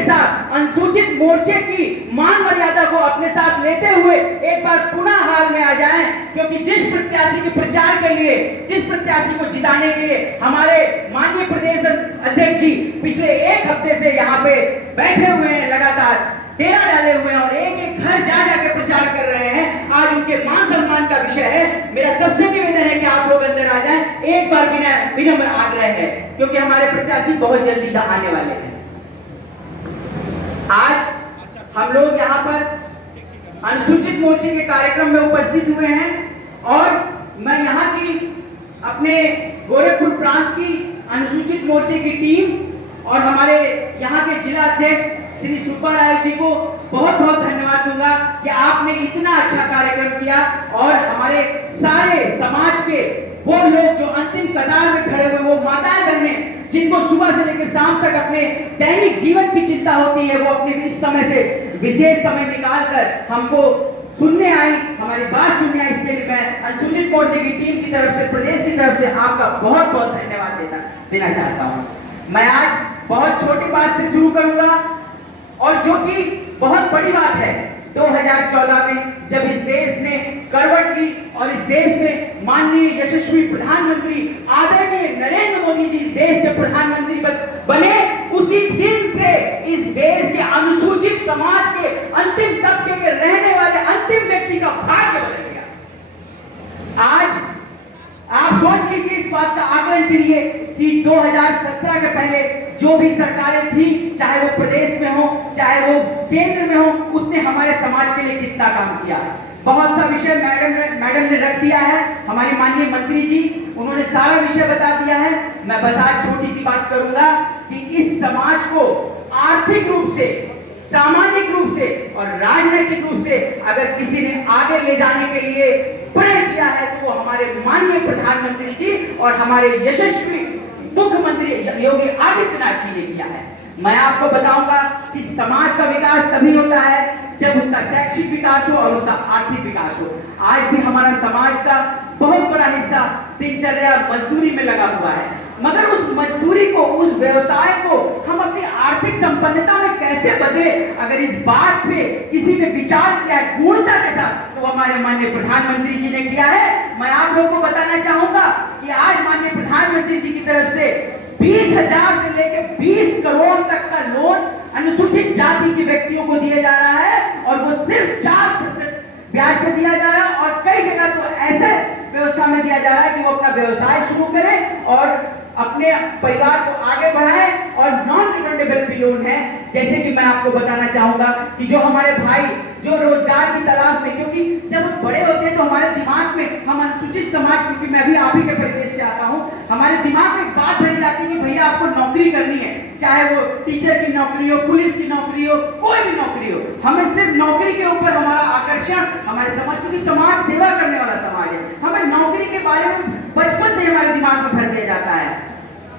के साथ अनुसूचित मोर्चे की मान मर्यादा को अपने साथ लेते हुए एक बार पुनः हाल में आ जाएं, क्योंकि जिस प्रत्याशी के प्रचार के लिए, जिस प्रत्याशी को जिताने के लिए हमारे माननीय प्रदेश अध्यक्ष जी पिछले एक हफ्ते से यहाँ पे बैठे हुए हैं, लगातार डेरा डाले हुए हैं और एक एक घर जा जाके प्रचार कर रहे हैं, आज उनके मान सम्मान का विषय है। मेरा सबसे निवेदन है कि आप लोग अंदर आ जाएं, एक बार विनम्र आग्रह है, क्योंकि हमारे प्रत्याशी बहुत जल्दी आने वाले हैं। आज हम लोग यहाँ पर अनुसूचित मोर्चे के कार्यक्रम में उपस्थित हुए हैं और मैं यहाँ की अपने गोरखपुर प्रांत की अनुसूचित मोर्चे की टीम और हमारे यहाँ के जिला अध्यक्ष श्री सुब्बा राय जी को बहुत बहुत धन्यवाद दूंगा कि आपने इतना अच्छा कार्यक्रम किया और हमारे सारे समाज के वो लोग जो अंतिम कतार में खड़े हुए, वो माताएं बहनें जिनको सुबह से लेकर शाम तक अपने दैनिक जीवन की चिंता होती है, वो अपने इस समय से विशेष समय निकालकर हमको सुनने आई, हमारी बात सुनने आई। इसके लिए मैं अनुसूचित मोर्चे की टीम की तरफ से, प्रदेश की तरफ से आपका बहुत बहुत धन्यवाद देना चाहता हूँ। मैं आज बहुत छोटी बात से शुरू करूंगा और जो कि बहुत बड़ी बात है। 2014 में जब इस देश ने करवट ली और इस देश में माननीय यशस्वी प्रधानमंत्री आदरणीय नरेंद्र मोदी जी इस देश के प्रधानमंत्री बने, उसी दिन से इस देश के अनुसूचित समाज के अंतिम तबके के रहने वाले अंतिम व्यक्ति का भाग्य बदल गया। आज आप सोच लीजिए, इस बात का आकलन करिए कि 2017 के पहले जो भी सरकारें थी, चाहे वो प्रदेश में हो चाहे वो केंद्र में हो, उसने हमारे समाज के लिए कितना काम किया। बहुत सा विषय मैडम ने रख दिया है, हमारी माननीय मंत्री जी उन्होंने सारा विषय बता दिया है। मैं बस आज छोटी सी बात करूंगा कि इस समाज को आर्थिक रूप से, सामाजिक रूप से और राजनीतिक रूप से अगर किसी ने आगे ले जाने के लिए प्रण किया है तो वो हमारे माननीय प्रधानमंत्री जी और हमारे यशस्वी मुख्यमंत्री योगी आदित्यनाथ जी ने किया है। मैं आपको बताऊंगा कि समाज का विकास तभी होता है जब उसका शैक्षिक विकास हो और उसका आर्थिक विकास हो। आज भी हमारा समाज का बहुत बड़ा हिस्सा दिनचर्या मजदूरी में लगा हुआ है, मगर उस मजदूरी को, उस व्यवसाय को हम अपनी आर्थिक संपन्नता में कैसे बदले, अगर इस बात पे किसी ने विचार किया है पूर्णता के साथ, तो हमारे माननीय प्रधानमंत्री जी ने किया है। मैं आप लोगों को बताना चाहूंगा कि आज माननीय प्रधानमंत्री जी की तरफ से 20,000 से लेकर 20 करोड़ तक का लोन अनुसूचित जाति के व्यक्तियों को दिया जा रहा है और वो सिर्फ 4% ब्याज पे दिया जा रहा है और कई जगह तो ऐसे व्यवस्था में दिया जा रहा है कि वो अपना व्यवसाय शुरू करें और अपने परिवार को आगे बढ़ाएं और नॉन रिफंडेबल भी लोन है। जैसे कि मैं आपको बताना चाहूंगा कि जो हमारे भाई जो रोजगार की तलाश में, क्योंकि जब हम बड़े होते हैं तो हमारे दिमाग में, हम अनुसूचित समाज, क्योंकि मैं भी आप ही के परिवेश से आता हूं, हमारे दिमाग में एक बात भरी जाती है कि भैया आपको नौकरी करनी है, चाहे वो टीचर की नौकरी हो, पुलिस की नौकरी हो, कोई भी नौकरी हो। हमें सिर्फ नौकरी के ऊपर हमारा आकर्षण, हमारे समाज, क्योंकि समाज सेवा करने वाला समाज है, हमें नौकरी के बारे में बचपन से हमारे दिमाग में भर दिया जाता है।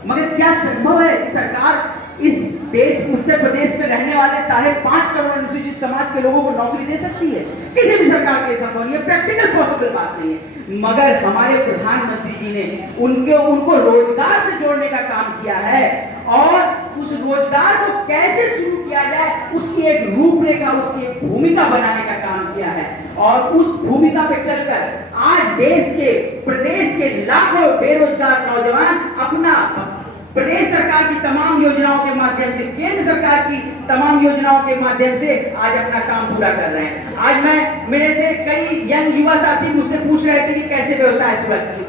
मगर क्या संभव है कि सरकार इस देश, उत्तर प्रदेश में रहने वाले 5.5 करोड़ अनुसूचित समाज के लोगों को नौकरी दे सकती है? किसी भी सरकार के संभव नहीं है, प्रैक्टिकल पॉसिबल बात नहीं है। मगर हमारे प्रधानमंत्री जी ने उनको रोजगार से जोड़ने का काम किया है और उस रोजगार को कैसे शुरू किया जाए उसकी एक रूपरेखा, उसकी एक भूमिका बनाने का काम किया है और उस भूमिका पे चलकर आज देश के, प्रदेश के लाखों बेरोजगार नौजवान अपना प्रदेश सरकार की तमाम योजनाओं के माध्यम से, केंद्र सरकार की तमाम योजनाओं के माध्यम से आज अपना काम पूरा कर रहे हैं। आज मेरे से कई यंग युवा साथी मुझसे पूछ रहे थे कि कैसे व्यवसाय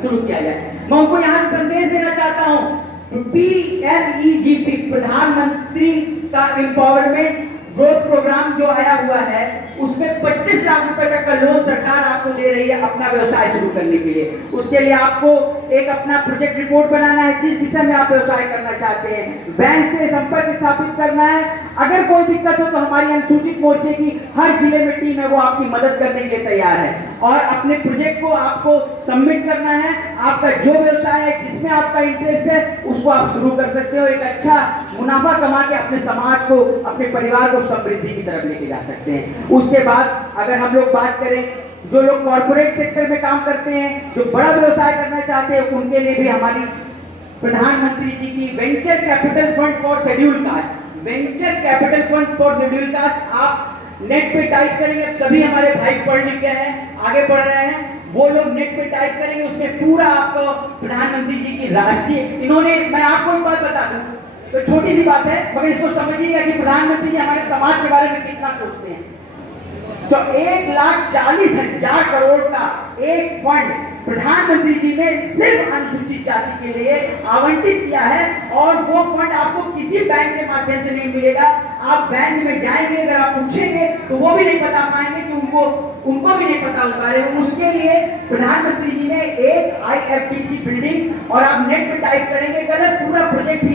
शुरू किया जाए। मैं उनको यहाँ से संदेश देना चाहता हूँ, PMEGP, प्रधानमंत्री का एम्पावरमेंट ग्रोथ प्रोग्राम जो आया हुआ है, उसमें 25 लाख रुपए तक का लोन सरकार आपको दे रही है अपना व्यवसाय शुरू करने के लिए। उसके लिए आपको एक अपना प्रोजेक्ट रिपोर्ट बनाना है, जिस दिशा में आप व्यवसाय करना चाहते हैं, बैंक से संपर्क स्थापित करना है। अगर कोई दिक्कत हो तो हमारी अनुसूचित मोर्चे की हर जिले में टीम है, वो आपकी मदद करने के लिए तैयार है और अपने प्रोजेक्ट को आपको सबमिट करना है। आपका जो व्यवसाय है, जिसमें आपका इंटरेस्ट है, उसको आप शुरू कर सकते हो। एक अच्छा मुनाफा कमा के अपने समाज को, अपने परिवार को समृद्धि की तरफ लेके जा सकते हैं। उसके बाद अगर हम लोग बात करें, जो लोग कॉर्पोरेट सेक्टर में काम करते हैं, जो बड़ा व्यवसाय करना चाहते हैं, उनके लिए भी हमारी प्रधानमंत्री जी की venture capital fund for schedule caste, venture capital fund for schedule caste. आप नेट पे टाइप करेंगे, सभी हमारे भाई पढ़ लिख गए हैं, आगे बढ़ रहे हैं, वो लोग नेट पे टाइप करेंगे, उसमें पूरा आपको प्रधानमंत्री जी की राष्ट्रीय, इन्होंने, मैं आपको एक बात बता दूं, तो छोटी सी बात है मगर इसको समझिएगा कि प्रधानमंत्री जी हमारे समाज के बारे में कितना सोचते हैं। तो 1,40,000 करोड़ का एक फंड प्रधानमंत्री जी ने सिर्फ अनुसूचित जाति के लिए आवंटित किया है, और वो फंड आपको किसी बैंक के माध्यम से नहीं मिलेगा। आप बैंक में जाएंगे, अगर आप पूछेंगे तो वो भी नहीं बता पाएंगे कि उनको भी नहीं पता उस बारे में। उसके लिए प्रधानमंत्री जी ने एक IFTC बिल्डिंग, और आप नेट पे टाइप करेंगे, गलत पूरा प्रोजेक्ट ही